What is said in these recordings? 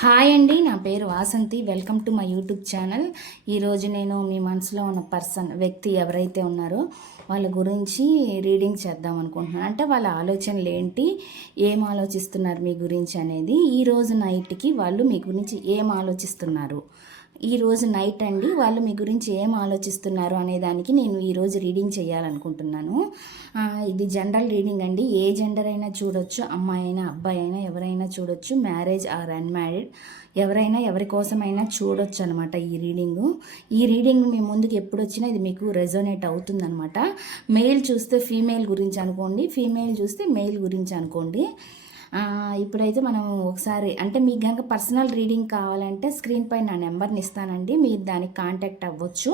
Hi అండి, నా పేరు Vasanthi. Welcome to my YouTube channel. ఈరోజు నేను మీ మనసులో ఉన్న వ్యక్తి ఎవరైతే ఉన్నారో వాళ్ళ గురించి రీడింగ్ చేద్దాం అనుకుంటున్నాను. అంటే వాళ్ళ ఆలోచనలు ఏంటి, ఏం ఆలోచిస్తున్నారు మీ గురించి అనేది. ఈరోజు నైట్కి వాళ్ళు మీ గురించి ఏం ఆలోచిస్తున్నారు, ఈరోజు నైట్ అండి వాళ్ళు మీ గురించి ఏం ఆలోచిస్తున్నారు అనే దానికి నేను ఈరోజు రీడింగ్ చేయాలనుకుంటున్నాను. ఇది జనరల్ రీడింగ్ అండి. ఏ జెండర్ అయినా చూడొచ్చు, అమ్మాయి అయినా అబ్బాయి అయినా ఎవరైనా చూడొచ్చు, మ్యారేజ్ ఆర్ అన్మ్యారీడ్ ఎవరైనా ఎవరి కోసమైనా చూడొచ్చు అనమాట. ఈ రీడింగ్ మీ ముందుకు ఎప్పుడు వచ్చినా ఇది మీకు రెజోనేట్ అవుతుందన్నమాట. మెయిల్ చూస్తే ఫీమేల్ గురించి అనుకోండి, ఫీమేల్ చూస్తే మెయిల్ గురించి అనుకోండి. ఇప్పుడైతే మనం ఒకసారి అంటే మీకు కనుక పర్సనల్ రీడింగ్ కావాలంటే స్క్రీన్ పై నా నెంబర్ని ఇస్తానండి, మీరు దానికి కాంటాక్ట్ అవ్వచ్చు.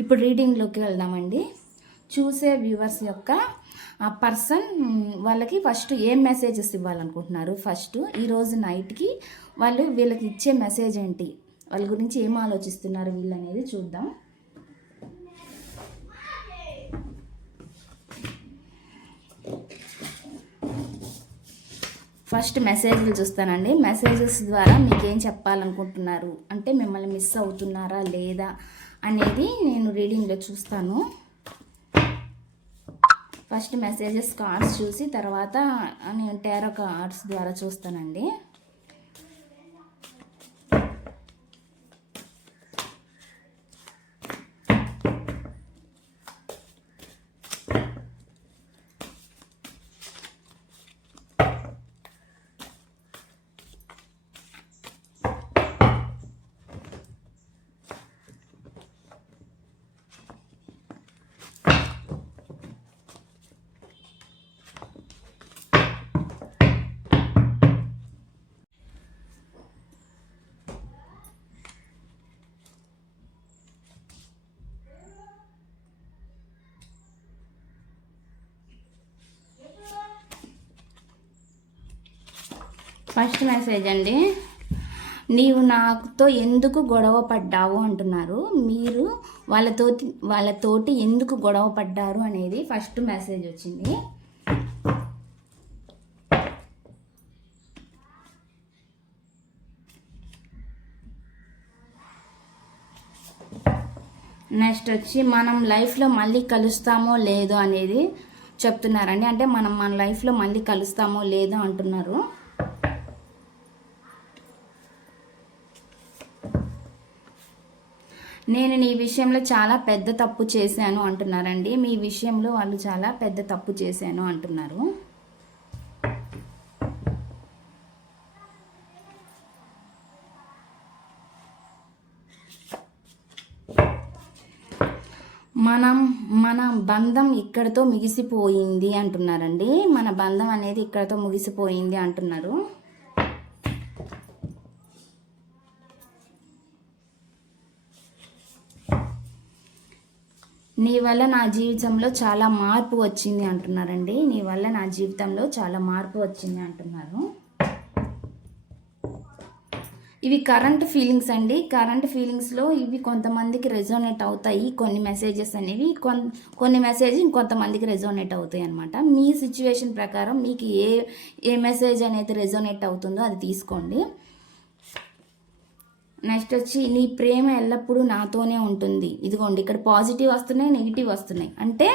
ఇప్పుడు రీడింగ్లోకి వెళ్దామండి. చూసే వ్యూవర్స్ యొక్క ఆ పర్సన్ వాళ్ళకి ఫస్ట్ ఏం మెసేజెస్ ఇవ్వాలనుకుంటున్నారు, ఫస్ట్ ఈరోజు నైట్కి వాళ్ళు వీళ్ళకి ఇచ్చే మెసేజ్ ఏంటి, వాళ్ళ గురించి ఏం ఆలోచిస్తున్నారు వీళ్ళు అనేది చూద్దాం. ఫస్ట్ మెసేజ్లు చూస్తానండి. మెసేజెస్ ద్వారా మీకేం చెప్పాలనుకుంటున్నారు, అంటే మిమ్మల్ని మిస్ అవుతున్నారా లేదా అనేది నేను రీడింగ్లో చూస్తాను. ఫస్ట్ మెసేజెస్ కార్డ్స్ చూసి తర్వాత నేను టారో కార్డ్స్ ద్వారా చూస్తానండి. ఫస్ట్ మెసేజ్ అండి, నీవు నాతో ఎందుకు గొడవ పడ్డావు అంటున్నారు. మీరు వాళ్ళతోటి ఎందుకు గొడవ పడ్డారు అనేది ఫస్ట్ మెసేజ్ వచ్చింది. నెక్స్ట్ వచ్చి మనం లైఫ్లో మళ్ళీ కలుస్తామో లేదో అనేది చెప్తున్నారండి. అంటే మన లైఫ్లో మళ్ళీ కలుస్తామో లేదో అంటున్నారు. నేను నీ విషయంలో చాలా పెద్ద తప్పు చేశాను అంటున్నారండి. మీ విషయంలో వాళ్ళు చాలా పెద్ద తప్పు చేశాను అంటున్నారు. మన బంధం ఇక్కడితో ముగిసిపోయింది అంటున్నారండి. మన బంధం అనేది ఇక్కడితో ముగిసిపోయింది అంటున్నారు. నీ వల్ల నా జీవితంలో చాలా మార్పు వచ్చింది అంటున్నారండి. నీ వల్ల నా జీవితంలో చాలా మార్పు వచ్చింది అంటున్నారు. ఇవి కరెంట్ ఫీలింగ్స్ అండి. కరెంట్ ఫీలింగ్స్లో ఇవి కొంతమందికి రెజోనేట్ అవుతాయి. కొన్ని మెసేజెస్ అనేవి కొన్ని మెసేజ్ ఇంకొంతమందికి రెజోనేట్ అవుతాయి అనమాట. మీ సిచ్యువేషన్ ప్రకారం మీకు ఏ మెసేజ్ అనేది రెజోనేట్ అవుతుందో అది తీసుకోండి. నెక్స్ట్ వచ్చి నీ ప్రేమ ఎల్లప్పుడూ నాతోనే ఉంటుంది. ఇదిగోండి, ఇక్కడ పాజిటివ్ వస్తున్నాయి, నెగిటివ్ వస్తున్నాయి. అంటే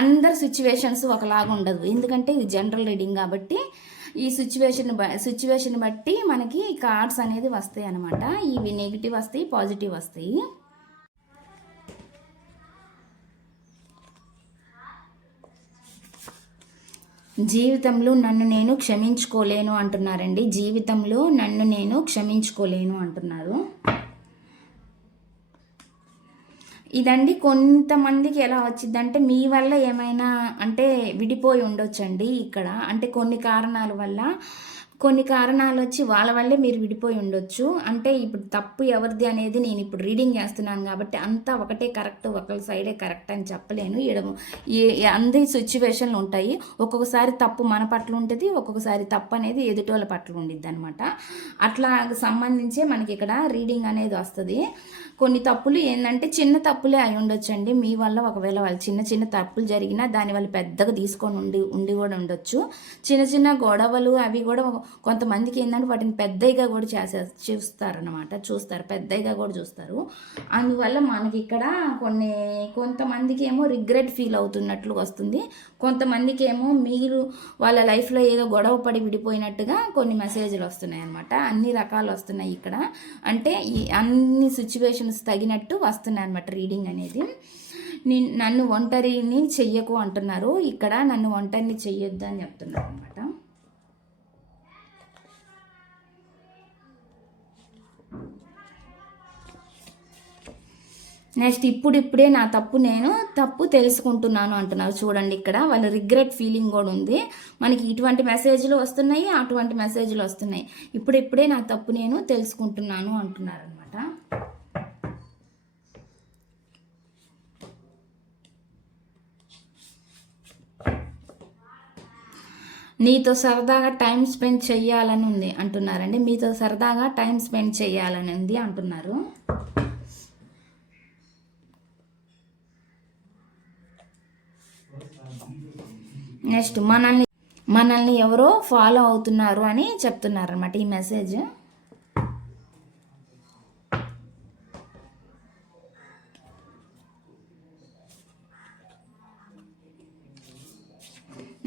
అందరు సిచ్యువేషన్స్ ఒకలాగా ఉండదు, ఎందుకంటే ఇది జనరల్ రీడింగ్ కాబట్టి ఈ సిచ్యువేషన్ బట్టి మనకి కార్డ్స్ అనేది వస్తాయి అన్నమాట. ఇవి నెగిటివ్ వస్తాయి, పాజిటివ్ వస్తాయి. జీవితంలో నన్ను నేను క్షమించుకోలేను అంటున్నారండి. జీవితంలో నన్ను నేను క్షమించుకోలేను అంటున్నారు. ఇదండి కొంతమందికి ఎలా వచ్చిందంటే మీ వల్ల ఏమైనా అంటే విడిపోయి ఉండొచ్చండి ఇక్కడ. అంటే కొన్ని కారణాలు వచ్చి వాళ్ళ వల్లే మీరు విడిపోయి ఉండొచ్చు. అంటే ఇప్పుడు తప్పు ఎవరిది అనేది నేను ఇప్పుడు రీడింగ్ చేస్తున్నాను కాబట్టి అంతా ఒకటే కరెక్ట్, ఒకరి సైడే కరెక్ట్ అని చెప్పలేను. అందరి సిచ్యువేషన్లు ఉంటాయి. ఒక్కొక్కసారి తప్పు మన పట్ల ఉంటుంది, ఒక్కొక్కసారి తప్పు అనేది ఎదుటోళ్ళ పట్ల ఉండిద్ది అనమాట. అట్లా సంబంధించే మనకి ఇక్కడ రీడింగ్ అనేది వస్తుంది. కొన్ని తప్పులు ఏంటంటే చిన్న తప్పులే అయి ఉండొచ్చండి. మీ వల్ల ఒకవేళ వాళ్ళు చిన్న చిన్న తప్పులు జరిగినా దాని వల్ల పెద్దగా తీసుకొని ఉండి కూడా ఉండొచ్చు. చిన్న చిన్న గొడవలు అవి కూడా కొంతమందికి ఏంటంటే వాటిని పెద్దగా కూడా చూస్తారు పెద్దగా కూడా చూస్తారు. అందువల్ల మనకి ఇక్కడ కొంతమందికి ఏమో రిగ్రెట్ ఫీల్ అవుతున్నట్లు వస్తుంది, కొంతమందికి ఏమో మీరు వాళ్ళ లైఫ్లో ఏదో గొడవ పడి విడిపోయినట్టుగా కొన్ని మెసేజ్లు వస్తున్నాయి అనమాట. అన్ని రకాలు వస్తున్నాయి ఇక్కడ, అంటే ఈ అన్ని సిచ్యువేషన్స్ తగినట్టు వస్తున్నాయి అనమాట రీడింగ్ అనేది. నన్ను ఒంటరిని చెయ్యకు అంటున్నారు ఇక్కడ, నన్ను ఒంటరిని చెయ్యొద్దు అని చెప్తున్నారు అనమాట. నెక్స్ట్ ఇప్పుడిప్పుడే నా తప్పు తెలుసుకుంటున్నాను అంటున్నారు. చూడండి ఇక్కడ వాళ్ళు రిగ్రెట్ ఫీలింగ్ కూడా ఉంది. మనకి ఇటువంటి మెసేజ్లు వస్తున్నాయి, అటువంటి మెసేజ్లు వస్తున్నాయి. ఇప్పుడిప్పుడే నా తప్పు నేను తెలుసుకుంటున్నాను అంటున్నారు అనమాట. నీతో సరదాగా టైం స్పెండ్ చేయాలని ఉంది అంటున్నారండి. మీతో సరదాగా టైం స్పెండ్ చేయాలని ఉంది అంటున్నారు. నెక్స్ట్ మనల్ని ఎవరో ఫాలో అవుతున్నారు అని చెప్తున్నారు అనమాట ఈ మెసేజ్.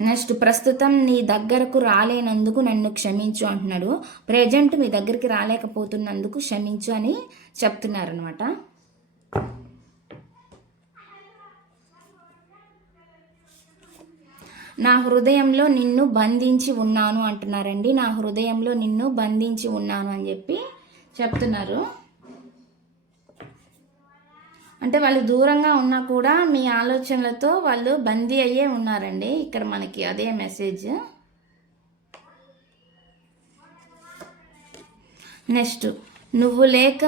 నెక్స్ట్ ప్రస్తుతం నీ దగ్గరకు రాలేనందుకు నన్ను క్షమించు అంటున్నాడు. ప్రెజెంట్ మీ దగ్గరికి రాలేకపోతున్నందుకు క్షమించు అని చెప్తున్నారు అనమాట. నా హృదయంలో నిన్ను బంధించి ఉన్నాను అంటున్నారండి. నా హృదయంలో నిన్ను బంధించి ఉన్నాను అని చెప్పి చెప్తున్నారు. అంటే వాళ్ళు దూరంగా ఉన్నా కూడా మీ ఆలోచనలతో వాళ్ళు బందీ అయ్యే ఉన్నారండి ఇక్కడ మనకి అదే మెసేజ్. నెక్స్ట్ నువ్వు లేక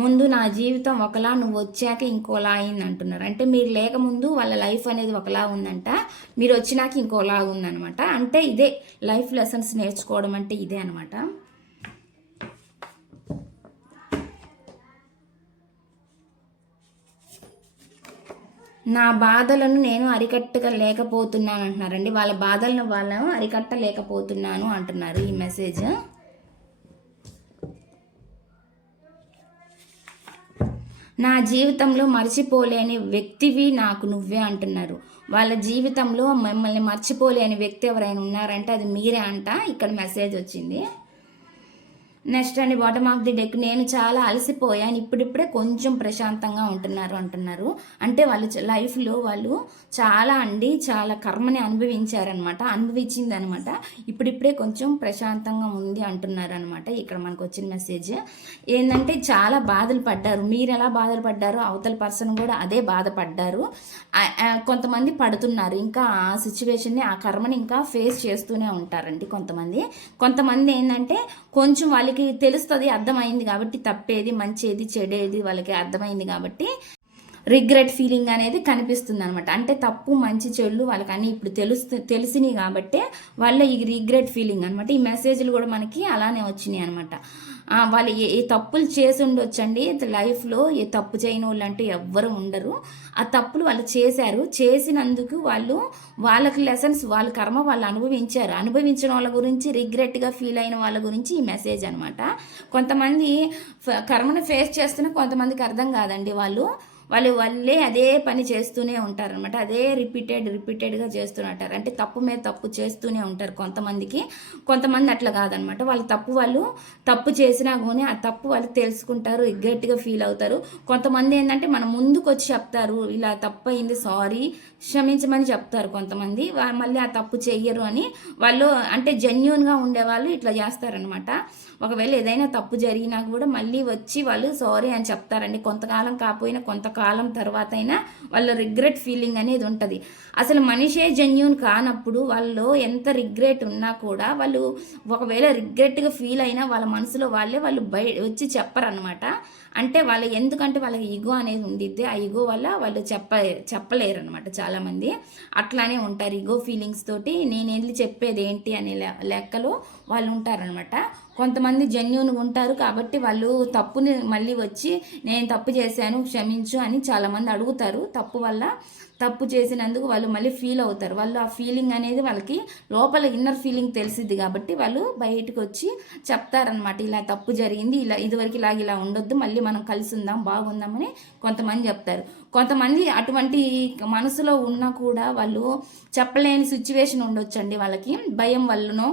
ముందు నా జీవితం ఒకలా, నువ్వు వచ్చాక ఇంకోలా అయింది అంటున్నారు. అంటే మీరు లేక ముందు వాళ్ళ లైఫ్ అనేది ఒకలా ఉందంట, మీరు వచ్చినాక ఇంకోలా ఉందనమాట. అంటే ఇదే లైఫ్ లెసన్స్ నేర్చుకోవడం అంటే ఇదే అనమాట. నా బాధలను నేను అరికట్టలేకపోతున్నాను అంటున్నారండి. వాళ్ళ బాధలను వాళ్ళను అరికట్టలేకపోతున్నాను అంటున్నారు ఈ మెసేజ్. నా జీవితంలో మర్చిపోలేని వ్యక్తివి నాకు నువ్వే అంటున్నారు. వాళ్ళ జీవితంలో మిమ్మల్ని మర్చిపోలేని వ్యక్తి ఎవరైనా ఉన్నారంటే అది మీరే అంట. ఇక్కడ మెసేజ్ వచ్చింది. నెక్స్ట్ అండి బాటమ్ ఆఫ్ ది డెక్, నేను చాలా అలసిపోయాను, ఇప్పుడిప్పుడే కొంచెం ప్రశాంతంగా అంటున్నారు. అంటే వాళ్ళ లైఫ్లో వాళ్ళు చాలా కర్మని అనుభవించిందనమాట. ఇప్పుడిప్పుడే కొంచెం ప్రశాంతంగా ఉంది అంటున్నారు అనమాట. ఇక్కడ మనకు వచ్చిన మెసేజ్ ఏంటంటే చాలా బాధలు పడ్డారు. మీరు ఎలా బాధలు పడ్డారో అవతల పర్సన్ కూడా అదే బాధపడ్డారు. కొంతమంది పడుతున్నారు, ఇంకా ఆ సిచ్యువేషన్ని ఆ కర్మని ఇంకా ఫేస్ చేస్తూనే ఉంటారండి. కొంతమంది ఏంటంటే కొంచెం వాళ్ళకి తెలుస్తుంది, అర్థమైంది కాబట్టి తప్పేది మంచేది చెడేది వాళ్ళకి అర్థమైంది కాబట్టి రిగ్రెట్ ఫీలింగ్ అనేది కనిపిస్తుంది అనమాట. అంటే తప్పు మంచి చెడు వాళ్ళకి అన్నీ ఇప్పుడు తెలిసినాయి కాబట్టి వాళ్ళ ఈ రిగ్రెట్ ఫీలింగ్ అనమాట. ఈ మెసేజ్లు కూడా మనకి అలానే వచ్చినాయి అనమాట. వాళ్ళు ఏ తప్పులు చేసి ఉండొచ్చండి లైఫ్లో. ఏ తప్పు చేయని వాళ్ళు అంటే ఎవ్వరు ఉండరు. ఆ తప్పులు వాళ్ళు చేసినందుకు వాళ్ళకి లెసన్స్, వాళ్ళ కర్మ వాళ్ళు అనుభవించిన వాళ్ళ గురించి, రిగ్రెట్గా ఫీల్ అయిన వాళ్ళ గురించి ఈ మెసేజ్ అనమాట. కొంతమంది కర్మను ఫేస్ చేస్తున్న కొంతమందికి అర్థం కాదండి. వాళ్ళే అదే పని చేస్తూనే ఉంటారనమాట. అదే రిపీటెడ్గా చేస్తుంటారు. అంటే తప్పు మీద తప్పు చేస్తూనే ఉంటారు. కొంతమంది అట్లా కాదనమాట. వాళ్ళు తప్పు చేసినా కానీ ఆ తప్పు వాళ్ళు తెలుసుకుంటారు, రిగ్రెట్గా ఫీల్ అవుతారు. కొంతమంది ఏంటంటే మన ముందుకు వచ్చి చెప్తారు, ఇలా తప్పు అయింది, సారీ క్షమించమని చెప్తారు. కొంతమంది మళ్ళీ ఆ తప్పు చెయ్యరు అని వాళ్ళు అంటే జెన్యూన్గా ఉండేవాళ్ళు ఇట్లా చేస్తారనమాట. ఒకవేళ ఏదైనా తప్పు జరిగినా కూడా మళ్ళీ వచ్చి వాళ్ళు సారీ అని చెప్తారండి. కొంతకాలం కాకపోయినా కొంతకాలం తర్వాత అయినా వాళ్ళ రిగ్రెట్ ఫీలింగ్ అనేది ఉంటుంది. అసలు మనిషే జెన్యూన్ కానప్పుడు వాళ్ళు ఎంత రిగ్రెట్ ఉన్నా కూడా వాళ్ళు ఒకవేళ రిగ్రెట్గా ఫీల్ అయినా వాళ్ళ మనసులో వాళ్ళు వచ్చి చెప్పరనమాట. అంటే ఎందుకంటే వాళ్ళకి ఈగో అనేది ఉండిద్ది. ఆ ఈగో వల్ల వాళ్ళు చెప్పలేరు అనమాట. చాలామంది అట్లానే ఉంటారు, ఈగో ఫీలింగ్స్ తోటి నేను వెళ్ళి చెప్పేది ఏంటి అనే లెక్కలో వాళ్ళు ఉంటారనమాట. కొంతమంది జెన్యూన్గా ఉంటారు కాబట్టి వాళ్ళు తప్పుని మళ్ళీ వచ్చి నేను తప్పు చేశాను క్షమించు అని చాలామంది అడుగుతారు. తప్పు చేసినందుకు వాళ్ళు మళ్ళీ ఫీల్ అవుతారు. వాళ్ళు ఆ ఫీలింగ్ అనేది వాళ్ళకి లోపల ఇన్నర్ ఫీలింగ్ తెలిసిద్ది కాబట్టి వాళ్ళు బయటకు వచ్చి చెప్తారనమాట. ఇలా తప్పు జరిగింది, ఇదివరకు ఇలా ఉండొద్దు, మళ్ళీ మనం కలిసి ఉందాం, బాగుందామని కొంతమంది చెప్తారు. కొంతమంది అటువంటి మనసులో ఉన్నా కూడా వాళ్ళు చెప్పలేని సిచ్యువేషన్ ఉండొచ్చండి. వాళ్ళకి భయం వల్లనో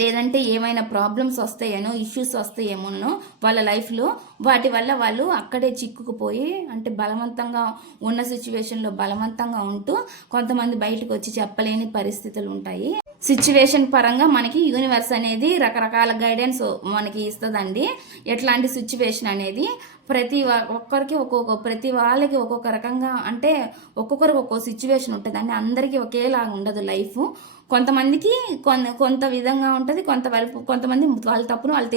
లేదంటే ఏమైనా ప్రాబ్లమ్స్ వస్తాయేనో, ఇష్యూస్ వస్తాయేమోనో వాళ్ళ లైఫ్లో, వాటి వల్ల వాళ్ళు అక్కడే చిక్కుకుపోయి అంటే బలవంతంగా ఉన్న సిచ్యువేషన్లో బలవంతంగా ఉంటూ కొంతమంది బయటకు వచ్చి చెప్పలేని పరిస్థితులు ఉంటాయి. సిచ్యువేషన్ పరంగా మనకి యూనివర్స్ అనేది రకరకాల గైడెన్స్ మనకి ఇస్తుందండి. ఎట్లాంటి సిచ్యువేషన్ అనేది ప్రతి వాళ్ళకి ఒక్కొక్క రకంగా అంటే ఒక్కొక్కరికి ఒక్కో సిచ్యువేషన్ ఉంటుంది అండి. అందరికీ ఒకేలాగా ఉండదు లైఫ్. కొంతమందికి కొంత విధంగా ఉంటుంది, కొంతమంది వాళ్ళ తప్పును వాళ్ళు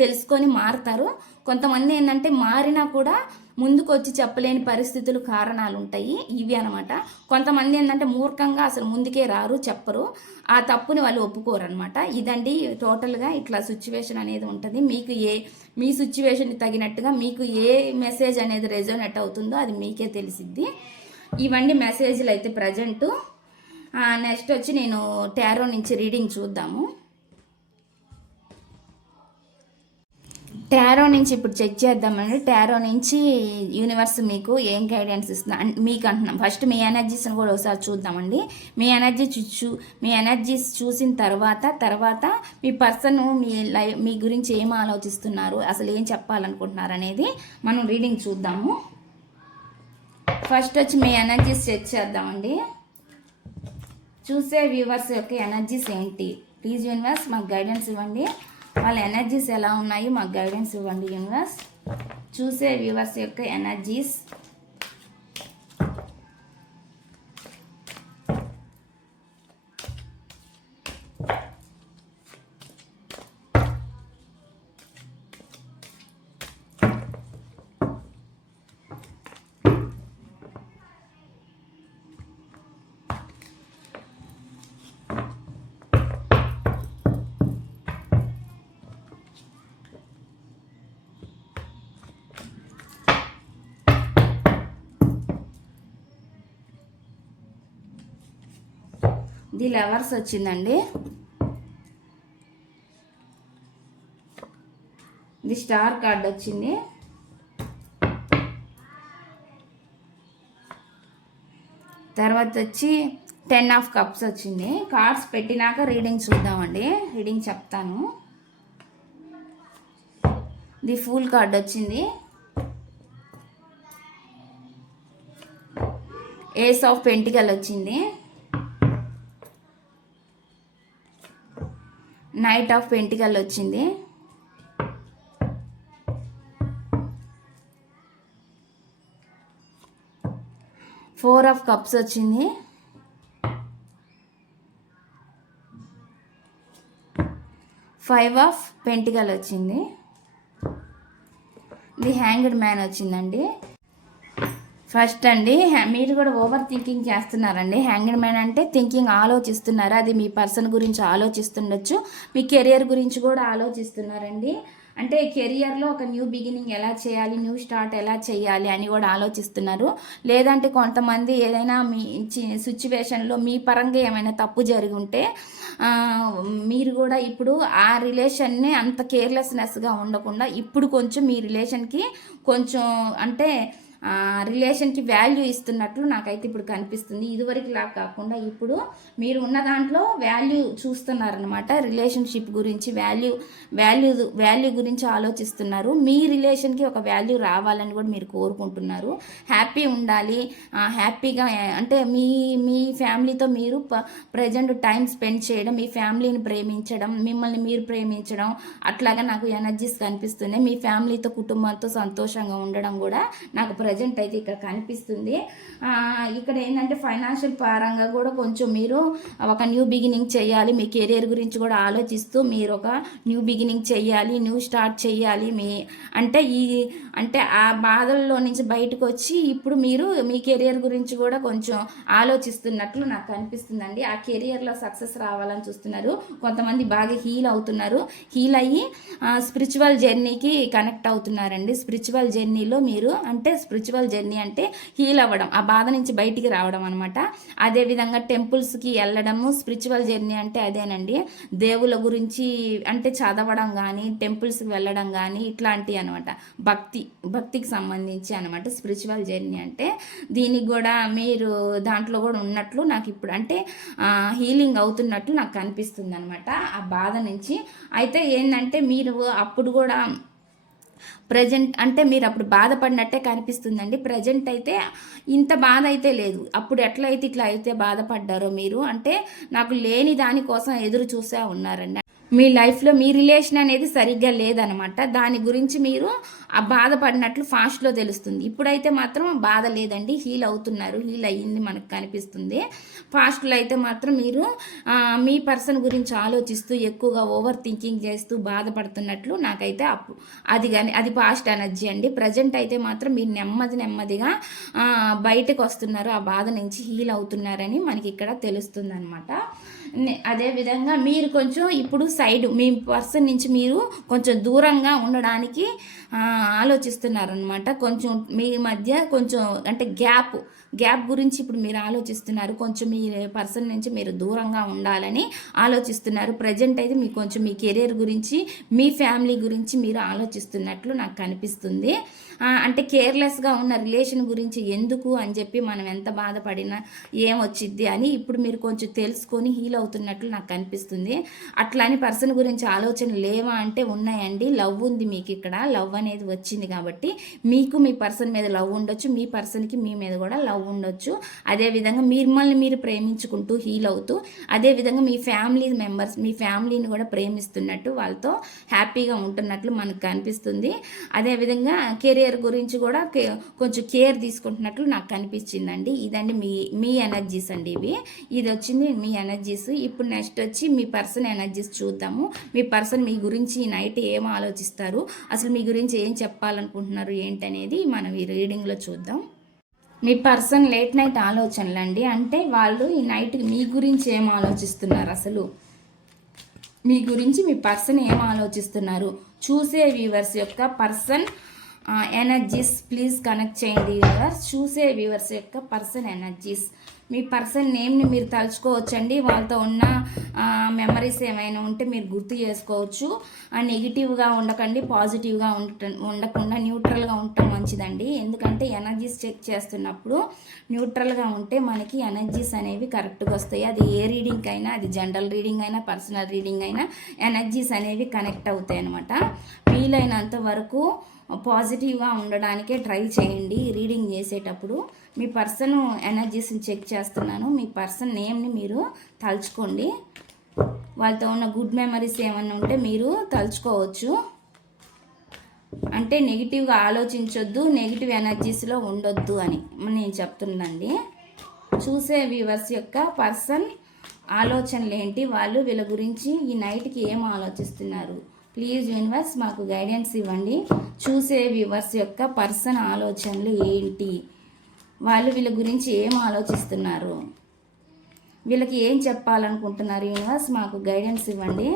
తెలుసుకొని మారుతారు. కొంతమంది ఏంటంటే మారినా కూడా ముందుకు వచ్చి చెప్పలేని పరిస్థితులు కారణాలు ఉంటాయి, ఇవి అనమాట. కొంతమంది ఏంటంటే మూర్ఖంగా అసలు ముందుకే రారు, చెప్పరు, ఆ తప్పుని వాళ్ళు ఒప్పుకోరు అనమాట. ఇదండి టోటల్గా ఇట్లా సిచ్యువేషన్ అనేది ఉంటుంది. మీ సిచ్యువేషన్కి తగినట్టుగా మీకు ఏ మెసేజ్ అనేది రెజోనేట్ అవుతుందో అది మీకే తెలిసిద్ది. ఇవన్నీ మెసేజ్లు అయితే ప్రజెంటు. నెక్స్ట్ వచ్చి నేను టారో నుంచి రీడింగ్ చూద్దాము. టారో నుంచి ఇప్పుడు చెక్ చేద్దామండి. టారో నుంచి యూనివర్స్ మీకు ఏం గైడెన్స్ ఇస్తుంది మీకు అంటున్నాం. ఫస్ట్ మీ ఎనర్జీస్ని కూడా ఒకసారి చూద్దామండి. మీ ఎనర్జీస్ చూసిన తర్వాత మీ పర్సన్ మీ గురించి ఏం ఆలోచిస్తున్నారు, అసలు ఏం చెప్పాలనుకుంటున్నారు అనేది మనం రీడింగ్ చూద్దాము. ఫస్ట్ వచ్చి మీ ఎనర్జీస్ చెక్ చేద్దామండి. చూసే వ్యూవర్స్ యొక్క ఎనర్జీస్ ఏంటి? ప్లీజ్ యూనివర్స్ మాకు గైడెన్స్ ఇవ్వండి. వాళ్ళ ఎనర్జీస్ ఎలా ఉన్నాయి మాకు గైడెన్స్ ఇవ్వండి యూనివర్స్. చూసే వ్యూవర్స్ యొక్క ఎనర్జీస్. ది లవర్స్ వచ్చిందండి. ది స్టార్ కార్డ్ వచ్చింది. తర్వాత వచ్చి 10 ఆఫ్ కప్స్ వచ్చింది. కార్డ్స్ పెట్టినాక రీడింగ్ చూద్దామండి. రీడింగ్ చెప్తాను. ది ఫూల్ కార్డ్ వచ్చింది. ఏస్ ఆఫ్ పెంటికల్ వచ్చింది. నైట్ ఆఫ్ పెంటికల్ వచ్చింది. ఫోర్ ఆఫ్ కప్స్ వచ్చింది. ఫైవ్ ఆఫ్ పెంటికల్ వచ్చింది. ది హ్యాంగ్డ్ మ్యాన్ వచ్చిందండి. ఫస్ట్ అండి మీరు కూడా ఓవర్ థింకింగ్ చేస్తున్నారండి. హ్యాంగ్డ్ మ్యాన్ అంటే థింకింగ్, ఆలోచిస్తున్నారు. అది మీ పర్సన్ గురించి ఆలోచిస్తుండొచ్చు, మీ కెరియర్ గురించి కూడా ఆలోచిస్తున్నారండి. అంటే కెరియర్లో ఒక న్యూ బిగినింగ్ ఎలా చేయాలి, న్యూ స్టార్ట్ ఎలా చేయాలి అని కూడా ఆలోచిస్తున్నారు. లేదంటే కొంతమంది ఏదైనా మీ సిచ్యువేషన్లో మీ పరంగా ఏమైనా తప్పు జరిగి ఉంటే మీరు కూడా ఇప్పుడు ఆ రిలేషన్ని అంత కేర్లెస్నెస్గా ఉండకుండా ఇప్పుడు కొంచెం మీ రిలేషన్కి కొంచెం అంటే రిలేషన్కి వాల్యూ ఇస్తున్నట్లు నాకైతే ఇప్పుడు కనిపిస్తుంది. ఇదివరకు లా కాకుండా ఇప్పుడు మీరు ఉన్న దాంట్లో వాల్యూ చూస్తున్నారనమాట. రిలేషన్షిప్ గురించి వాల్యూ గురించి ఆలోచిస్తున్నారు. మీ రిలేషన్కి ఒక వాల్యూ రావాలని కూడా మీరు కోరుకుంటున్నారు. హ్యాపీ ఉండాలి, హ్యాపీగా అంటే మీ ఫ్యామిలీతో మీరు ప్రజెంట్ టైం స్పెండ్ చేయడం, మీ ఫ్యామిలీని ప్రేమించడం, మిమ్మల్ని మీరు ప్రేమించడం, అట్లాగా నాకు ఎనర్జీస్ కనిపిస్తున్నాయి. మీ ఫ్యామిలీతో కుటుంబంతో సంతోషంగా ఉండడం కూడా నాకు ప్రజెంట్ అయితే ఇక్కడ కనిపిస్తుంది. ఇక్కడ ఏంటంటే ఫైనాన్షియల్ పరంగా కూడా కొంచెం మీరు ఒక న్యూ బిగినింగ్ చేయాలి. మీ కెరీర్ గురించి కూడా ఆలోచిస్తూ మీరు ఒక న్యూ బిగినింగ్ చేయాలి, న్యూ స్టార్ట్ చేయాలి. అంటే ఆ బాధల్లో నుంచి బయటకు వచ్చి ఇప్పుడు మీరు మీ కెరియర్ గురించి కూడా కొంచెం ఆలోచిస్తున్నట్లు నాకు కనిపిస్తుందండి. ఆ కెరియర్లో సక్సెస్ రావాలని చూస్తున్నారు. కొంతమంది బాగా హీల్ అవుతున్నారు. హీల్ అయ్యి స్పిరిచువల్ జర్నీకి కనెక్ట్ అవుతున్నారండి. స్పిరిచువల్ జర్నీలో మీరు స్పిరిచువల్ జర్నీ అంటే హీల్ అవ్వడం, ఆ బాధ నుంచి బయటికి రావడం అనమాట. అదేవిధంగా టెంపుల్స్కి వెళ్ళడము స్పిరిచువల్ జర్నీ అంటే అదేనండి. దేవుళ్ళ గురించి చదవడం కానీ, టెంపుల్స్కి వెళ్ళడం కానీ ఇట్లాంటివి అనమాట. భక్తికి సంబంధించి అనమాట స్పిరిచువల్ జర్నీ అంటే. దీనికి కూడా మీరు దాంట్లో కూడా ఉన్నట్లు నాకు ఇప్పుడు హీలింగ్ అవుతున్నట్లు నాకు కనిపిస్తుంది అనమాట ఆ బాధ నుంచి. అయితే ఏంటంటే మీరు అప్పుడు కూడా ప్రజెంట్ మీరు అప్పుడు బాధపడినట్టే కనిపిస్తుందండి. ప్రజెంట్ అయితే ఇంత బాధ అయితే లేదు. అప్పుడు ఎట్లయితే ఇట్లా అయితే బాధపడ్డారో మీరు నాకు లేని దానికోసం ఎదురు చూసే ఉన్నారండి. మీ లైఫ్లో మీ రిలేషన్ అనేది సరిగ్గా లేదనమాట. దాని గురించి మీరు ఆ బాధపడినట్లు ఫాస్ట్లో తెలుస్తుంది. ఇప్పుడైతే మాత్రం బాధ లేదండి, హీల్ అవుతున్నారు. హీల్ అయ్యింది మనకు కనిపిస్తుంది. ఫాస్ట్లో అయితే మాత్రం మీరు మీ పర్సన్ గురించి ఆలోచిస్తూ ఎక్కువగా ఓవర్ థింకింగ్ చేస్తూ బాధపడుతున్నట్లు నాకైతే అది పాస్ట్ ఎనర్జీ అండి. ప్రజెంట్ అయితే మాత్రం మీరు నెమ్మదిగా బయటకు వస్తున్నారు, ఆ బాధ నుంచి హీల్ అవుతున్నారని మనకి ఇక్కడ తెలుస్తుంది అనమాట. అదేవిధంగా మీరు కొంచెం ఇప్పుడు మీ పర్సన్ నుంచి మీరు కొంచెం దూరంగా ఉండడానికి ఆలోచిస్తున్నారనమాట. కొంచెం మీ మధ్య కొంచెం గ్యాప్ గురించి ఇప్పుడు మీరు ఆలోచిస్తున్నారు. కొంచెం మీ పర్సన్ నుంచి మీరు దూరంగా ఉండాలని ఆలోచిస్తున్నారు. ప్రజెంట్ అయితే మీకు కొంచెం మీ కెరీర్ గురించి, మీ ఫ్యామిలీ గురించి మీరు ఆలోచిస్తున్నట్లు నాకు కనిపిస్తుంది. కేర్లెస్గా ఉన్న రిలేషన్ గురించి ఎందుకు అని చెప్పి మనం ఎంత బాధపడినా ఏమొచ్చిద్ది అని ఇప్పుడు మీరు కొంచెం తెలుసుకొని హీల్ అవుతున్నట్లు నాకు కనిపిస్తుంది. అట్లని పర్సన్ గురించి ఆలోచన లేవా ఉన్నాయండి. లవ్ ఉంది మీకు ఇక్కడ. లవ్ అనేది వచ్చింది కాబట్టి మీకు మీ పర్సన్ మీద లవ్ ఉండొచ్చు, మీ పర్సన్కి మీ మీద కూడా లవ్ ఉండొచ్చు. అదేవిధంగా మిమ్మల్ని మీరు ప్రేమించుకుంటూ హీల్ అవుతూ, అదేవిధంగా మీ ఫ్యామిలీ మెంబర్స్ మీ ఫ్యామిలీని కూడా ప్రేమిస్తున్నట్టు, వాళ్ళతో హ్యాపీగా ఉంటున్నట్లు మనకు కనిపిస్తుంది. అదేవిధంగా కెరియర్ గురించి కూడా కొంచెం కేర్ తీసుకుంటున్నట్లు నాకు కనిపించిందండి. ఇదండి మీ ఎనర్జీస్ అండి. ఇది వచ్చింది మీ ఎనర్జీస్. ఇప్పుడు నెక్స్ట్ వచ్చి మీ పర్సన్ ఎనర్జీస్ చూద్దాము. మీ పర్సన్ మీ గురించి నైట్ ఏం ఆలోచిస్తారు, అసలు మీ గురించి ఏం చెప్పాలనుకుంటున్నారు ఏంటనేది మనం ఈ రీడింగ్లో చూద్దాం. మీ పర్సన్ లేట్ నైట్ ఆలోచనలు అండి. వాళ్ళు ఈ నైట్ మీ గురించి ఏం ఆలోచిస్తున్నారు, అసలు మీ గురించి మీ పర్సన్ ఏం ఆలోచిస్తున్నారు చూసే వ్యూవర్స్ యొక్క పర్సన్ ఎనర్జీస్ ప్లీజ్ కనెక్ట్ చేయండి వ్యూవర్స్. చూసే వ్యూవర్స్ యొక్క పర్సన్ ఎనర్జీస్. మీ పర్సన్ నేమ్ని మీరు తలుచుకోవచ్చండి. వాళ్ళతో ఉన్న మెమరీస్ ఏమైనా ఉంటే మీరు గుర్తు చేసుకోవచ్చు. నెగిటివ్గా ఉండకండి, పాజిటివ్గా ఉండకుండా న్యూట్రల్గా ఉండటం మంచిదండి. ఎందుకంటే ఎనర్జీస్ చెక్ చేస్తున్నప్పుడు న్యూట్రల్గా ఉంటే మనకి ఎనర్జీస్ అనేవి కరెక్ట్గా వస్తాయి. అది ఏ రీడింగ్ అయినా, అది జనరల్ రీడింగ్ అయినా, పర్సనల్ రీడింగ్ అయినా ఎనర్జీస్ అనేవి కనెక్ట్ అవుతాయి అన్నమాట. వీలైనంత వరకు పాజిటివ్గా ఉండడానికే ట్రై చేయండి రీడింగ్ చేసేటప్పుడు. మీ పర్సన్ ఎనర్జీస్ని చెక్ చేస్తున్నాను. మీ పర్సన్ నేమ్ని మీరు తలుచుకోండి. వాళ్ళతో ఉన్న గుడ్ మెమరీస్ ఏమన్నా ఉంటే మీరు తలుచుకోవచ్చు. నెగిటివ్గా ఆలోచించొద్దు, నెగిటివ్ ఎనర్జీస్లో ఉండొద్దు అని నేను చెప్తుందండి. చూసే వ్యూవర్స్ యొక్క పర్సన్ ఆలోచనలు ఏంటి, వాళ్ళు వీళ్ళ గురించి ఈ నైట్కి ఏం ఆలోచిస్తున్నారు, ప్లీజ్ యూనివర్స్ మాకు గైడెన్స్ ఇవ్వండి. చూసే వ్యూవర్స్ యొక్క పర్సన్ ఆలోచనలు ఏంటి, వాళ్ళు వీళ్ళ గురించి ఏం ఆలోచిస్తున్నారు, వీళ్ళకి ఏం చెప్పాలనుకుంటున్నారు, యూనివర్స్ మాకు గైడెన్స్ ఇవ్వండి.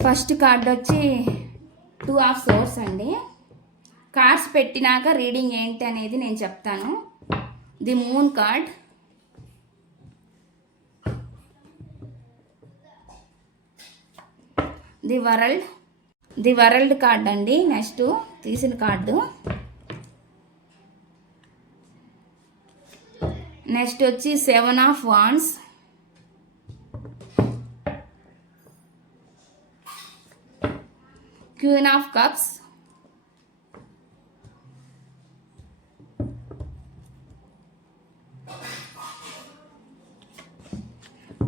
ఫస్ట్ కార్డ్ వచ్చి 2 ఆఫ్ సోర్స్ అండి. కార్డ్స్ పెట్టినాక రీడింగ్ ఏంటి అనేది నేను చెప్తాను. The moon card, the world card అండి. నెక్స్ట్ తీసిన కార్డు నెక్స్ట్ వచ్చి 7 of wands, queen of cups,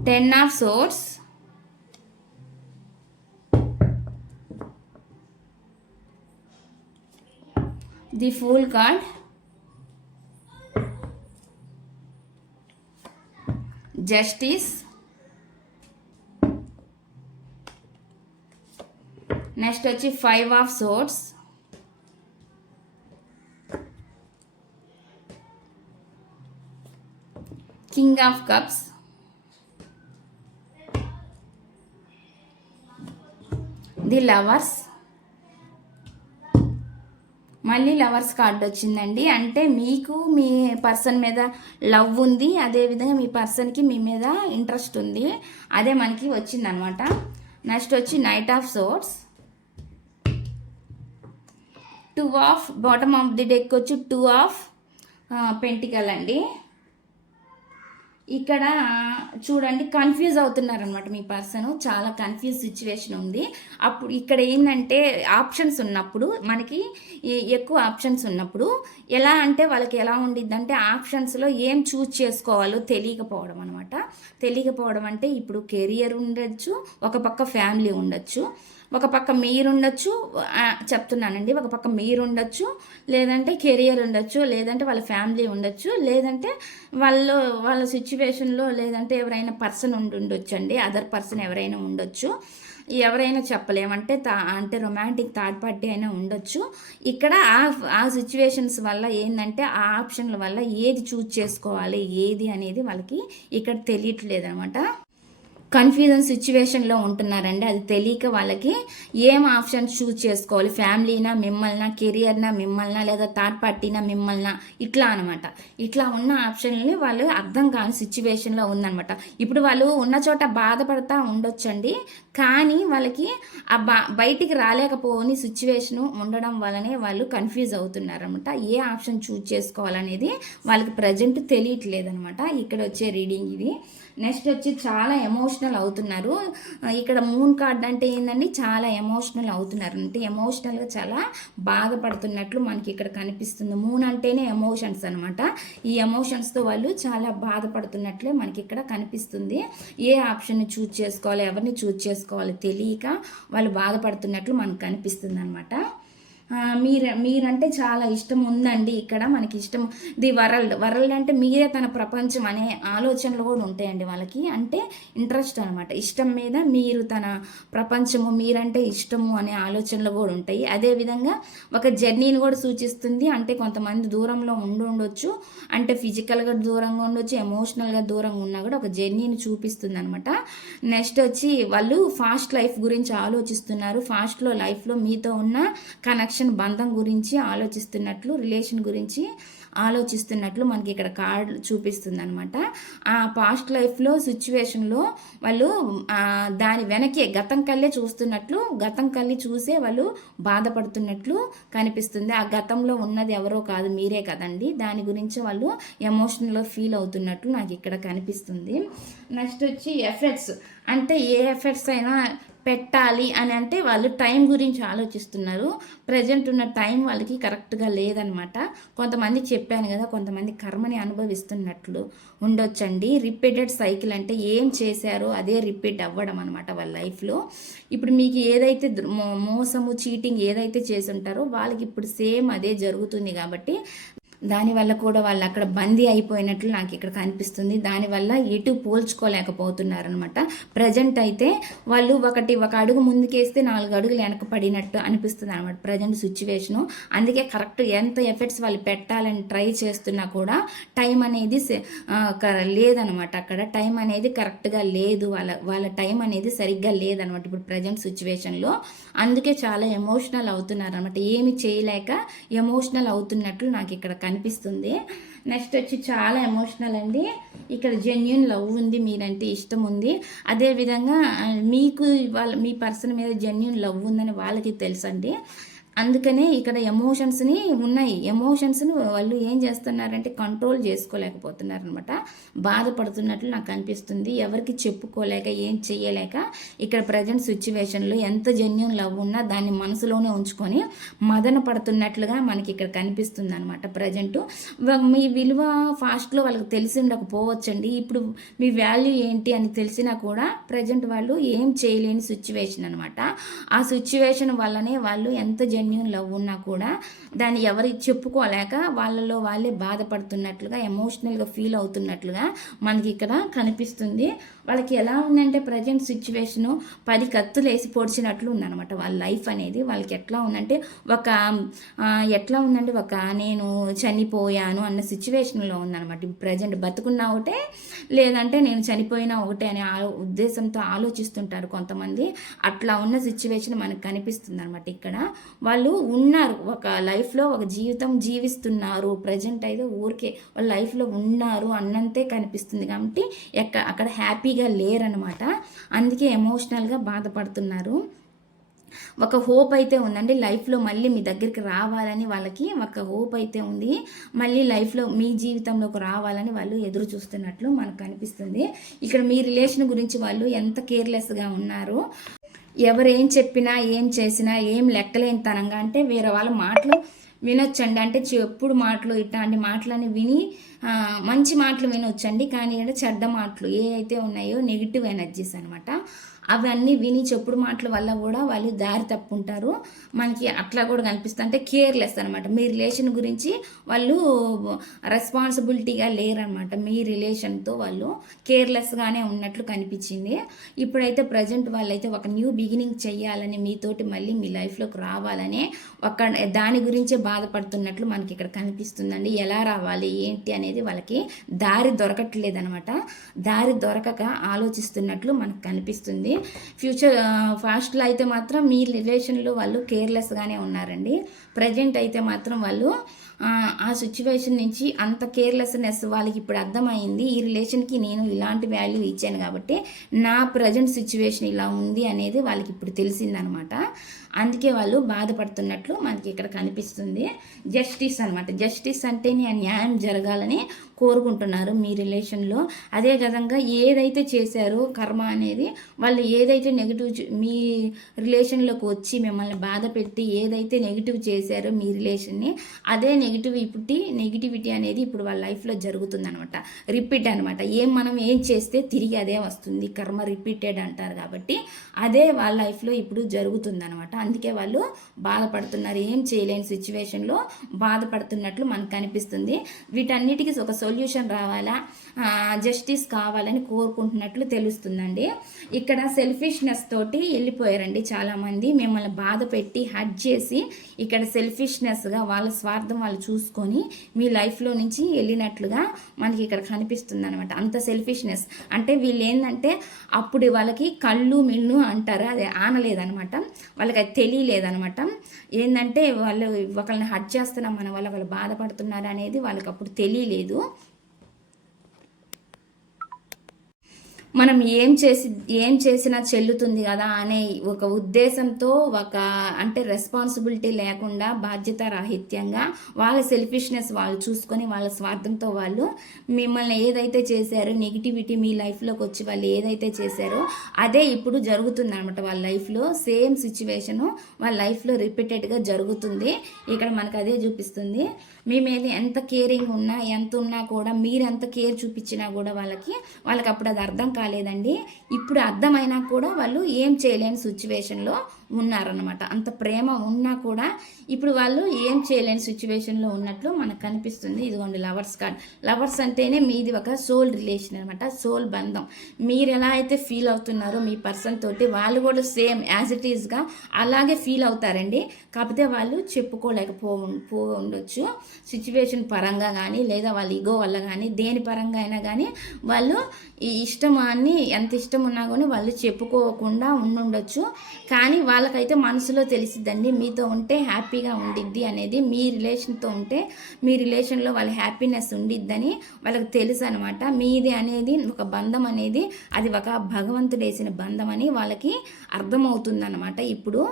ten of swords, the fool card, justice, next వచ్చి 5 of swords, king of cups, the lovers. మళ్ళీ లవర్స్ కార్డ్ వచ్చిందండి. అంటే మీకు మీ person మీద love ఉంది, అదేవిధంగా మీ పర్సన్కి మీ మీద ఇంట్రెస్ట్ ఉంది, అదే మనకి వచ్చిందనమాట. నెక్స్ట్ వచ్చి knight of swords, 2 of bottom of the deck వచ్చి 2 ఆఫ్ పెంటికల్ అండి. ఇక్కడ చూడండి కన్ఫ్యూజ్ అవుతున్నారనమాట మీ పర్సన్, చాలా కన్ఫ్యూజ్ సిచ్యువేషన్ ఉంది. అప్పుడు ఇక్కడ ఏంటంటే ఆప్షన్స్ ఉన్నప్పుడు మనకి ఎక్కువ ఆప్షన్స్ ఉన్నప్పుడు ఎలా అంటే వాళ్ళకి ఎలా ఉండిద్ది అంటే ఆప్షన్స్లో ఏం చూజ్ చేసుకోవాలో తెలియకపోవడం అనమాట. తెలియకపోవడం అంటే ఇప్పుడు కెరియర్ ఉండొచ్చు, ఒక పక్క ఫ్యామిలీ ఉండొచ్చు, ఒక పక్క మీరుండొచ్చు, చెప్తున్నానండి, ఒక పక్క మీరుండొచ్చు, లేదంటే కెరియర్ ఉండొచ్చు, లేదంటే వాళ్ళ ఫ్యామిలీ ఉండొచ్చు, లేదంటే వాళ్ళ సిచ్యువేషన్లో లేదంటే ఎవరైనా పర్సన్ ఉండొచ్చు అండి, అదర్ పర్సన్ ఎవరైనా ఉండొచ్చు, ఎవరైనా చెప్పలేమంటే అంటే రొమాంటిక్ థర్డ్ పార్టీ అయినా ఉండొచ్చు. ఇక్కడ ఆ సిచ్యువేషన్స్ వల్ల ఏంటంటే ఆ ఆప్షన్ల వల్ల ఏది చూజ్ చేసుకోవాలి ఏది అనేది వాళ్ళకి ఇక్కడ తెలియట్లేదు అనమాట. కన్ఫ్యూజన్ సిచ్యువేషన్లో ఉంటున్నారండి. అది తెలియక వాళ్ళకి ఏం ఆప్షన్స్ చూజ్ చేసుకోవాలి, ఫ్యామిలీనా మిమ్మల్నా, కెరియర్నా మిమ్మల్నా, లేదా థర్డ్ పార్టీనా మిమ్మల్నా, ఇట్లా అనమాట. ఇట్లా ఉన్న ఆప్షన్ని వాళ్ళు అర్థం కాని సిచ్యువేషన్లో ఉందనమాట. ఇప్పుడు వాళ్ళు ఉన్న చోట బాధపడతా ఉండొచ్చండి, కానీ వాళ్ళకి ఆ బయటికి రాలేకపోని సిచ్యువేషను ఉండడం వల్లనే వాళ్ళు కన్ఫ్యూజ్ అవుతున్నారనమాట. ఏ ఆప్షన్ చూజ్ చేసుకోవాలనేది వాళ్ళకి ప్రజెంట్ తెలియట్లేదు అనమాట. ఇక్కడ వచ్చే రీడింగ్ ఇది. నెక్స్ట్ వచ్చి చాలా ఎమోషనల్ అవుతున్నారు. ఇక్కడ మూన్ కార్డ్ అంటే ఏంటండి, చాలా ఎమోషనల్ అవుతున్నారు, అంటే ఎమోషనల్గా చాలా బాధపడుతున్నట్లు మనకి ఇక్కడ కనిపిస్తుంది. మూన్ అంటేనే ఎమోషన్స్ అనమాట. ఈ ఎమోషన్స్తో వాళ్ళు చాలా బాధపడుతున్నట్లే మనకి ఇక్కడ కనిపిస్తుంది. ఏ ఆప్షన్ని చూజ్ చేసుకోవాలి, ఎవరిని చూజ్ చేసుకోవాలి తెలియక వాళ్ళు బాధపడుతున్నట్లు మనకు కనిపిస్తుంది అనమాట. మీరంటే చాలా ఇష్టం ఉందండి. ఇక్కడ మనకి ఇష్టం ది వరల్డ్ అంటే మీరే తన ప్రపంచం అనే ఆలోచనలు కూడా ఉంటాయండి వాళ్ళకి. అంటే ఇంట్రెస్ట్ అనమాట, ఇష్టం మీద మీరు తన ప్రపంచము, మీరంటే ఇష్టము అనే ఆలోచనలు కూడా ఉంటాయి. అదేవిధంగా ఒక జర్నీని కూడా సూచిస్తుంది. అంటే కొంతమంది దూరంలో ఉండొచ్చు, అంటే ఫిజికల్గా దూరంగా ఉండొచ్చు, ఎమోషనల్గా దూరంగా ఉన్నా కూడా ఒక జర్నీని చూపిస్తుంది అనమాట. నెక్స్ట్ వచ్చి వాళ్ళు ఫాస్ట్ లైఫ్ గురించి ఆలోచిస్తున్నారు. ఫాస్ట్లో లైఫ్లో మీతో ఉన్న కనెక్షన్, బంధం గురించి ఆలోచిస్తున్నట్లు, రిలేషన్ గురించి ఆలోచిస్తున్నట్లు మనకి ఇక్కడ కార్డ్ చూపిస్తుంది అనమాట. ఆ పాస్ట్ లైఫ్లో సిచ్యువేషన్లో వాళ్ళు దాని వెనకే గతం కల్లే చూస్తున్నట్లు, గతం కల్లి చూసే వాళ్ళు బాధపడుతున్నట్లు కనిపిస్తుంది. ఆ గతంలో ఉన్నది ఎవరో కాదు, మీరే కదండి, దాని గురించి వాళ్ళు ఎమోషనల్గా ఫీల్ అవుతున్నట్లు నాకు ఇక్కడ కనిపిస్తుంది. నెక్స్ట్ వచ్చి ఎఫర్ట్స్, అంటే ఏ ఎఫర్ట్స్ అయినా పెట్టాలి అని అంటే వాళ్ళు టైం గురించి ఆలోచిస్తున్నారు. ప్రజెంట్ ఉన్న టైం వాళ్ళకి కరెక్ట్గా లేదనమాట. కొంతమంది చెప్పాను కదా, కొంతమంది కర్మని అనుభవిస్తున్నట్లు ఉండొచ్చండి. రిపీటెడ్ సైకిల్ అంటే ఏం చేశారో అదే రిపీట్ అవ్వడం అనమాట వాళ్ళ లైఫ్లో. ఇప్పుడు మీకు ఏదైతే మోసము, చీటింగ్ ఏదైతే చేసి ఉంటారో వాళ్ళకి ఇప్పుడు సేమ్ అదే జరుగుతుంది. కాబట్టి దానివల్ల కూడా వాళ్ళు అక్కడ బందీ అయిపోయినట్లు నాకు ఇక్కడ కనిపిస్తుంది. దానివల్ల ఎటు పోల్చుకోలేకపోతున్నారనమాట. ప్రజెంట్ అయితే వాళ్ళు ఒక అడుగు ముందుకేస్తే 4 అడుగులు వెనక పడినట్టు అనిపిస్తుంది అనమాట ప్రజెంట్ సిచ్యువేషను. అందుకే కరెక్ట్ ఎంత ఎఫర్ట్స్ వాళ్ళు పెట్టాలని ట్రై చేస్తున్నా కూడా టైం అనేది లేదనమాట. అక్కడ టైం అనేది కరెక్ట్గా లేదు, వాళ్ళ టైం అనేది సరిగ్గా లేదనమాట ఇప్పుడు ప్రజెంట్ సిచ్యువేషన్లో. అందుకే చాలా ఎమోషనల్ అవుతున్నారు అనమాట. ఏమి చేయలేక ఎమోషనల్ అవుతున్నట్లు నాకు ఇక్కడ కనిపిస్తుంది. నెక్స్ట్ వచ్చి చాలా ఎమోషనల్ అండి. ఇక్కడ జెన్యున్ లవ్ ఉంది, మీరంటే ఇష్టం ఉంది. అదేవిధంగా మీకు మీ పర్సన్ మీద జెన్యున్ లవ్ ఉందని వాళ్ళకి తెలుసండి. అందుకనే ఇక్కడ ఎమోషన్స్ని ఉన్నాయి. ఎమోషన్స్ని వాళ్ళు ఏం చేస్తున్నారంటే కంట్రోల్ చేసుకోలేకపోతున్నారనమాట. బాధపడుతున్నట్లు నాకు అనిపిస్తుంది. ఎవరికి చెప్పుకోలేక ఏం చెయ్యలేక ఇక్కడ ప్రజెంట్ సిచ్యువేషన్లో ఎంత జెన్యూన్ లవ్ ఉన్నా దాన్ని మనసులోనే ఉంచుకొని మదన పడుతున్నట్లుగా మనకి ఇక్కడ కనిపిస్తుంది అనమాట. ప్రజెంట్ మీ విలువ ఫాస్ట్లో వాళ్ళకి తెలిసి ఉండకపోవచ్చండి. ఇప్పుడు మీ వాల్యూ ఏంటి అని తెలిసినా కూడా ప్రజెంట్ వాళ్ళు ఏం చేయలేని సిచ్యువేషన్ అనమాట. ఆ సిచ్యువేషన్ వల్లనే వాళ్ళు ఎంత జెన్యూన్ లవ్ ఉన్నా కూడా దాన్ని ఎవరికి చెప్పుకోలేక వాళ్ళలో వాళ్ళే బాధపడుతున్నట్లుగా ఎమోషనల్గా ఫీల్ అవుతున్నట్లుగా మనకి ఇక్కడ కనిపిస్తుంది. వాళ్ళకి ఎలా ఉందంటే ప్రజెంట్ సిచ్యువేషను 10 కత్తులు వేసి పొడిచినట్లు ఉందన్నమాట. వాళ్ళ లైఫ్ అనేది వాళ్ళకి ఎట్లా ఉందంటే ఒక నేను చనిపోయాను అన్న సిచ్యువేషన్లో ఉందన్నమాట. ప్రజెంట్ బతుకున్నా ఒకటే, లేదంటే నేను చనిపోయినా ఒకటే అనే ఉద్దేశంతో ఆలోచిస్తుంటారు కొంతమంది. అట్లా ఉన్న సిచ్యువేషన్ మనకు కనిపిస్తుంది అనమాట. ఇక్కడ వాళ్ళు ఉన్నారు, ఒక లైఫ్లో ఒక జీవితం జీవిస్తున్నారు. ప్రజెంట్ అయితే ఊరికే వాళ్ళ లైఫ్లో ఉన్నారు అన్నంతే కనిపిస్తుంది. కాబట్టి అక్కడ హ్యాపీగా లేరనమాట. అందుకే ఎమోషనల్గా బాధపడుతున్నారు. ఒక హోప్ అయితే ఉందండి లైఫ్లో మళ్ళీ మీ దగ్గరికి రావాలని. వాళ్ళకి ఒక హోప్ అయితే ఉంది, మళ్ళీ లైఫ్లో మీ జీవితంలోకి రావాలని వాళ్ళు ఎదురు చూస్తున్నట్లు మనకు కనిపిస్తుంది. ఇక్కడ మీ రిలేషన్ గురించి వాళ్ళు ఎంత కేర్లెస్గా ఉన్నారు. ఎవరేం చెప్పినా ఏం చేసినా ఏం లెక్కలేని తనంగా, అంటే వేరే వాళ్ళ మాటలు వినొచ్చండి. అంటే చెప్పుడు మాటలు ఇట్లాంటి మాటలని విని మంచి మాటలు వినొచ్చండి. కానీ చెడ్డ మాటలు ఏ అయితే ఉన్నాయో నెగిటివ్ ఎనర్జీస్ అనమాట, అవన్నీ విని చెప్పుడు మాటల వల్ల కూడా వాళ్ళు దారి తప్పుంటారు. మనకి అట్లా కూడా కనిపిస్తుంది. అంటే కేర్లెస్ అనమాట. మీ రిలేషన్ గురించి వాళ్ళు రెస్పాన్సిబిలిటీగా లేరనమాట. మీ రిలేషన్తో వాళ్ళు కేర్లెస్గానే ఉన్నట్లు కనిపించింది. ఇప్పుడైతే ప్రజెంట్ వాళ్ళైతే ఒక న్యూ బిగినింగ్ చెయ్యాలని, మీతోటి మళ్ళీ మీ లైఫ్లోకి రావాలని దాని గురించే బాధపడుతున్నట్లు మనకి ఇక్కడ కనిపిస్తుందండి. ఎలా రావాలి ఏంటి అనేది వాళ్ళకి దారి దొరకట్లేదనమాట. దారి దొరకక ఆలోచిస్తున్నట్లు మనకు కనిపిస్తుంది. ఫ్యూచర్ ఫాస్ట్లో అయితే మాత్రం మీ రిలేషన్లో వాళ్ళు కేర్లెస్గానే ఉన్నారండి. ప్రజెంట్ అయితే మాత్రం వాళ్ళు ఆ సిచ్యువేషన్ నుంచి అంత కేర్లెస్నెస్ వాళ్ళకి ఇప్పుడు అర్థమైంది. ఈ రిలేషన్కి నేను ఇలాంటి వాల్యూ ఇచ్చాను కాబట్టి నా ప్రజెంట్ సిచ్యువేషన్ ఇలా ఉంది అనేది వాళ్ళకి ఇప్పుడు తెలిసిందనమాట. అందుకే వాళ్ళు బాధపడుతున్నట్లు మనకి ఇక్కడ కనిపిస్తుంది. జస్టిస్ అనమాట. జస్టిస్ అంటేనే న్యాయం జరగాలని కోరుకుంటున్నారు మీ రిలేషన్లో. అదే విధంగా ఏదైతే చేశారో కర్మ అనేది, వాళ్ళు ఏదైతే నెగిటివ్ మీ రిలేషన్లోకి వచ్చి మిమ్మల్ని బాధ పెట్టి ఏదైతే నెగిటివ్ చేశారో మీ రిలేషన్ని, అదే నెగిటివిటీ అనేది ఇప్పుడు వాళ్ళ లైఫ్లో జరుగుతుందనమాట. రిపీట్ అనమాట. మనం ఏం చేస్తే తిరిగి అదే వస్తుంది. కర్మ రిపీటెడ్ అంటారు కాబట్టి అదే వాళ్ళ లైఫ్లో ఇప్పుడు జరుగుతుందనమాట. అందుకే వాళ్ళు బాధపడుతున్నారు. ఏం చేయలేని సిచ్యువేషన్లో బాధపడుతున్నట్లు మనకు కనిపిస్తుంది. వీటన్నిటికీ ఒక సొల్యూషన్ రావాలా, జస్టిస్ కావాలని కోరుకుంటున్నట్లు తెలుస్తుందండి. ఇక్కడ సెల్ఫిష్నెస్ తోటి వెళ్ళిపోయారండి చాలామంది. మిమ్మల్ని బాధ పెట్టి హర్ట్ చేసి ఇక్కడ సెల్ఫిష్నెస్గా వాళ్ళ స్వార్థం వాళ్ళు చూసుకొని మీ లైఫ్లో నుంచి వెళ్ళినట్లుగా మనకి ఇక్కడ కనిపిస్తుంది అనమాట. అంత సెల్ఫిష్నెస్ అంటే వీళ్ళు ఏంటంటే అప్పుడు వాళ్ళకి కళ్ళు మిన్ను అంటారు, అది ఆనలేదనమాట. వాళ్ళకి అది తెలియలేదనమాట. ఏంటంటే వాళ్ళు ఒకరిని హర్ట్ చేస్తున్నాం మన వల్ల వాళ్ళు బాధపడుతున్నారు అనేది వాళ్ళకి అప్పుడు తెలియలేదు. మనం ఏం చేసినా చెల్లుతుంది కదా అనే ఒక ఉద్దేశంతో అంటే రెస్పాన్సిబిలిటీ లేకుండా బాధ్యత రాహిత్యంగా వాళ్ళ సెల్ఫిష్నెస్ వాళ్ళు చూసుకొని వాళ్ళ స్వార్థంతో వాళ్ళు మిమ్మల్ని ఏదైతే చేశారో నెగిటివిటీ మీ లైఫ్లోకి వచ్చి వాళ్ళు ఏదైతే చేశారో అదే ఇప్పుడు జరుగుతుంది అనమాట. వాళ్ళ లైఫ్లో సేమ్ సిచ్యువేషను వాళ్ళ లైఫ్లో రిపీటెడ్గా జరుగుతుంది. ఇక్కడ మనకు అదే చూపిస్తుంది. మీ మీద ఎంత కేరింగ్ ఉన్నా ఎంత ఉన్నా కూడా మీరు ఎంత కేర్ చూపించినా కూడా వాళ్ళకి అప్పుడు అది అర్థం కాలేదండి. ఇప్పుడు అర్థమైనా కూడా వాళ్ళు ఏం చేయలేని సిచ్యువేషన్లో ఉన్నారనమాట. అంత ప్రేమ ఉన్నా కూడా ఇప్పుడు వాళ్ళు ఏం చేయలేని సిచ్యువేషన్లో ఉన్నట్లు మనకు కనిపిస్తుంది. ఇదిగోండి లవర్స్ కార్డ్. లవర్స్ అంటేనే మీది ఒక సోల్ రిలేషన్ అనమాట, సోల్ బంధం. మీరు ఎలా అయితే ఫీల్ అవుతున్నారో మీ పర్సన్ తోటి వాళ్ళు కూడా సేమ్ యాజ్ ఇట్ ఈస్గా అలాగే ఫీల్ అవుతారండి. కాకపోతే వాళ్ళు ఉండొచ్చు సిచ్యువేషన్ పరంగా కానీ లేదా వాళ్ళ ఈగో వల్ల కానీ దేని పరంగా అయినా కానీ వాళ్ళు ఈ ఇష్టమాన్ని ఎంత ఇష్టం ఉన్నా కానీ వాళ్ళు చెప్పుకోకుండా ఉండుండొచ్చు. కానీ వాళ్ళ వాళ్ళకైతే మనసులో తెలిసిద్దండి మీతో ఉంటే హ్యాపీగా ఉండిద్ది అనేది. మీ రిలేషన్తో ఉంటే మీ రిలేషన్లో వాళ్ళ హ్యాపీనెస్ ఉండిద్దని వాళ్ళకి తెలుసు అనమాట. మీది అనేది ఒక బంధం అనేది అది ఒక భగవంతుడు వేసిన బంధం అని వాళ్ళకి అర్థమవుతుంది అనమాట. ఇప్పుడు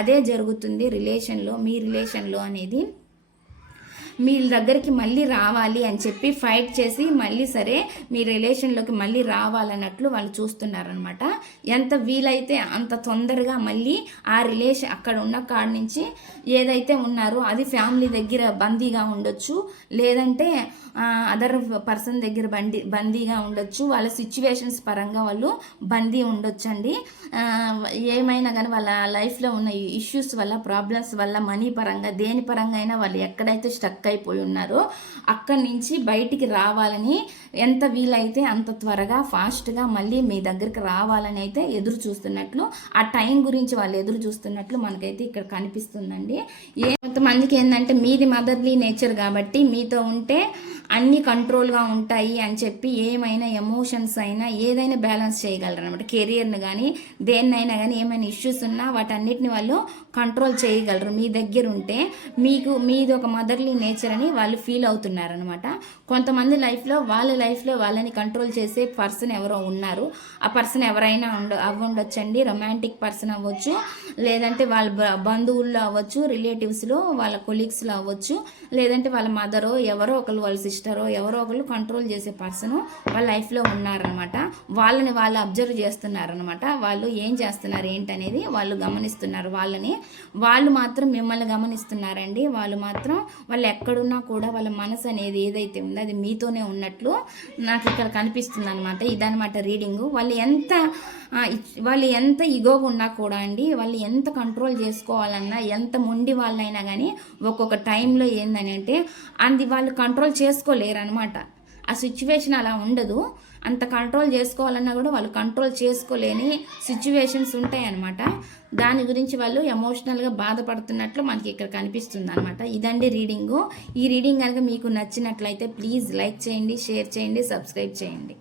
అదే జరుగుతుంది రిలేషన్లో, మీ రిలేషన్లో అనేది. మీ దగ్గరికి మళ్ళీ రావాలి అని చెప్పి ఫైట్ చేసి మళ్ళీ సరే మీ రిలేషన్లోకి మళ్ళీ రావాలన్నట్లు వాళ్ళు చూస్తున్నారనమాట. ఎంత వీలైతే అంత తొందరగా మళ్ళీ ఆ రిలేషన్ అక్కడ ఉన్న కాడ నుంచి ఏదైతే ఉన్నారో అది ఫ్యామిలీ దగ్గర బందీగా ఉండొచ్చు, లేదంటే అదర్ పర్సన్ దగ్గర బందీగా ఉండొచ్చు. వాళ్ళ సిచ్యువేషన్స్ పరంగా వాళ్ళు బందీ ఉండొచ్చండి. ఏమైనా కానీ వాళ్ళ లైఫ్లో ఉన్న ఇష్యూస్ వల్ల, ప్రాబ్లమ్స్ వల్ల, మనీ పరంగా దేని పరంగా అయినా వాళ్ళు ఎక్కడైతే స్టక్ అయిపోయి ఉన్నారో అక్కడి నుంచి బయటికి రావాలని ఎంత వీలైతే అంత త్వరగా ఫాస్ట్గా మళ్ళీ మీ దగ్గరికి రావాలని అయితే ఎదురు చూస్తున్నట్లు, ఆ టైం గురించి వాళ్ళు ఎదురు చూస్తున్నట్లు మనకైతే ఇక్కడ కనిపిస్తుందండి. కొంతమందికి ఏంటంటే మీది మదర్లీ నేచర్ కాబట్టి మీతో ఉంటే అన్నీ కంట్రోల్గా ఉంటాయి అని చెప్పి ఏమైనా ఎమోషన్స్ అయినా ఏదైనా బ్యాలెన్స్ చేయగలరు అనమాట. కెరియర్ని కానీ దేన్నైనా కానీ ఏమైనా ఇష్యూస్ ఉన్నా వాటన్నిటిని వాళ్ళు కంట్రోల్ చేయగలరు మీ దగ్గర ఉంటే. మీది ఒక మదర్లీ నేచర్ అని వాళ్ళు ఫీల్ అవుతున్నారనమాట. కొంతమంది లైఫ్లో వాళ్ళని కంట్రోల్ చేసే పర్సన్ ఎవరో ఉన్నారు. ఆ పర్సన్ ఎవరైనా అవ్వండొచ్చండి. రొమాంటిక్ పర్సన్ అవ్వచ్చు, లేదంటే వాళ్ళ బంధువుల్లో అవ్వచ్చు, రిలేటివ్స్లో వాళ్ళ కొలీగ్స్లో అవ్వచ్చు, లేదంటే వాళ్ళ మదరో ఎవరో ఒకరు, వాళ్ళ సిస్టరో ఎవరో ఒకరు కంట్రోల్ చేసే పర్సన్ వాళ్ళ లైఫ్లో ఉన్నారనమాట. వాళ్ళని వాళ్ళు అబ్జర్వ్ చేస్తున్నారనమాట. వాళ్ళు ఏం చేస్తున్నారు ఏంటనేది వాళ్ళు గమనిస్తున్నారు. వాళ్ళు మాత్రం మిమ్మల్ని గమనిస్తున్నారండి. వాళ్ళు ఎక్కడున్నా కూడా వాళ్ళ మనసు అనేది ఏదైతే ఉందో అది మీతోనే ఉన్నట్లు నాకు ఇక్కడ కనిపిస్తుంది అనమాట. ఇదనమాట రీడింగు. వాళ్ళు ఎంత ఇగోగా ఉన్నా కూడా అండి, వాళ్ళు ఎంత కంట్రోల్ చేసుకోవాలన్నా, ఎంత మొండి వాళ్ళైనా కానీ ఒక్కొక్క టైంలో ఏందని అంటే వాళ్ళు కంట్రోల్ చేసుకోలేరు అనమాట. ఆ సిచ్యువేషన్ అలా ఉండదు. అంత కంట్రోల్ చేసుకోవాలన్నా కూడా వాళ్ళు కంట్రోల్ చేసుకోలేని సిచ్యువేషన్స్ ఉంటాయన్నమాట. దాని గురించి వాళ్ళు ఎమోషనల్గా బాధపడుతున్నట్లు మనకి ఇక్కడ కనిపిస్తుంది అనమాట. ఇదండి రీడింగు. ఈ రీడింగ్ కనుక మీకు నచ్చినట్లయితే ప్లీజ్ లైక్ చేయండి, షేర్ చేయండి, సబ్స్క్రైబ్ చేయండి.